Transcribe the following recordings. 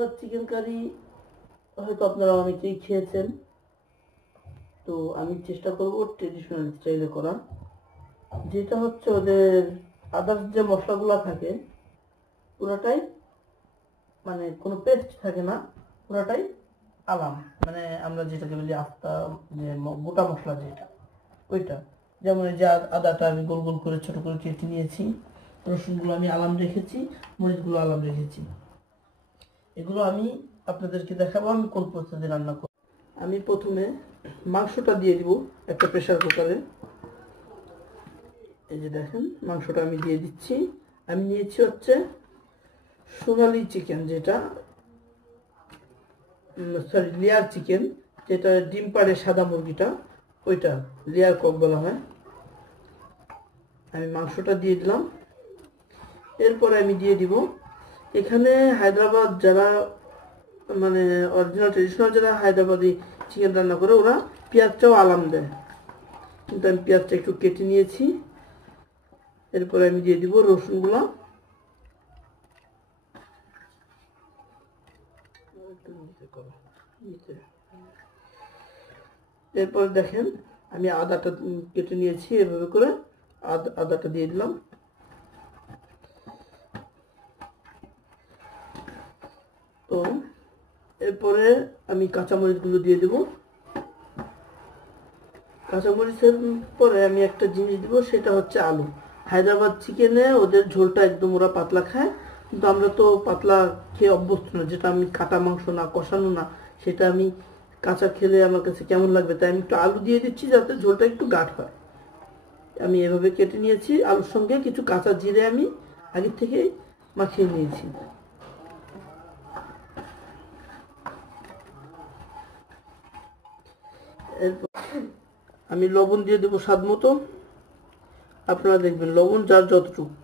Hyderabad chicken curry হয়তো আপনারা অনেকেই খেয়েছেন, তো আমি চেষ্টা করব ট্রেডিশনাল স্টাইলে করা, যেটা হচ্ছে ওদের আদার্স যে মশলাগুলো থাকে পুরোটাই মানে কোনো পেস্ট থাকে না, পুরোটাই আলাম, মানে আমরা যেটাকে বলি আস্তা, যে গোটা মশলা যেটা ওইটা। যেমন এই যে আদাটা আমি গোল গোল করে ছোট করে কেটে নিয়েছি, রসুনগুলো আমি আলাম রেখেছি, মরিচগুলো আলাম রেখেছি। এগুলো আমি আপনাদেরকে দেখাবো আমি কোন পদ্ধতিতে রান্না করব। আমি প্রথমে মাংসটা দিয়ে দিব একটা প্রেসার কুকারে। এই যে দেখেন মাংসটা আমি দিয়ে দিচ্ছি। আমি নিয়েছি হচ্ছে সোনালি চিকেন, যেটা সরি লেয়ার চিকেন, যেটা ডিম পাড়ে সাদা মুরগিটা, ওইটা লেয়ার কক বলা হয়। আমি মাংসটা দিয়ে দিলাম। এরপরে আমি দিয়ে দিব এখানে হায়দ্রাবাদ যারা মানে অরিজিনাল ট্রেডিশনাল যারা হায়দ্রাবাদি চিকেন রান্না করে ওরা পেঁয়াজটাও আলাম দেয়, কিন্তু আমি পেঁয়াজটা একটু কেটে নিয়েছি। এরপরে আমি দিয়ে দিব রসুনগুলো। এরপর দেখেন আমি আদাটা কেটে নিয়েছি, এভাবে করে আদাটা দিয়ে দিলাম। তো এরপরে আমি কাঁচামরিচগুলো দিয়ে দেব। কাঁচামরিচের পরে আমি একটা জিনিস দিব, সেটা হচ্ছে আলু। হায়দ্রাবাদ চিকেনে ওদের ঝোলটা একদম ওরা পাতলা খায়, কিন্তু আমরা তো পাতলা খেয়ে অভ্যস্ত না, যেটা আমি কাটা মাংস না কষানো না, সেটা আমি কাঁচা খেলে আমার কাছে কেমন লাগবে, তাই আমি একটু আলু দিয়ে দিচ্ছি যাতে ঝোলটা একটু গাঢ় হয়। আমি এভাবে কেটে নিয়েছি। আলুর সঙ্গে কিছু কাঁচা জিরে আমি আগে থেকে মাখিয়ে নিয়েছি। এরপর আমি লবণ দিয়ে দেবো স্বাদ মতো। আপনারা দেখবেন লবণ যার যতটুকু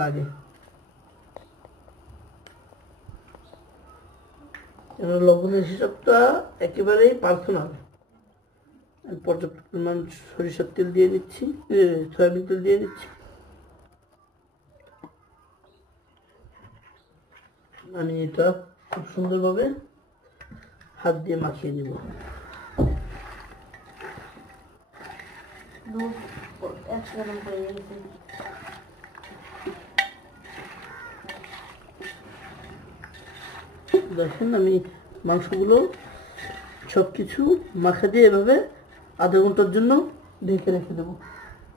লাগে, লবণের হিসাবটা একেবারেই পার্সোনাল। আমি পর্যাপ্ত পরিমাণ সরিষার তেল দিয়ে দিচ্ছি, সয়াবিন তেল দিয়ে দিচ্ছি। আমি এটা খুব সুন্দরভাবে হাত দিয়ে মাখিয়ে নেব। দেখেন আমি মাংসগুলো সবকিছু মাখা দিয়ে এভাবে আধা ঘন্টার জন্য ঢেকে রেখে দেবো।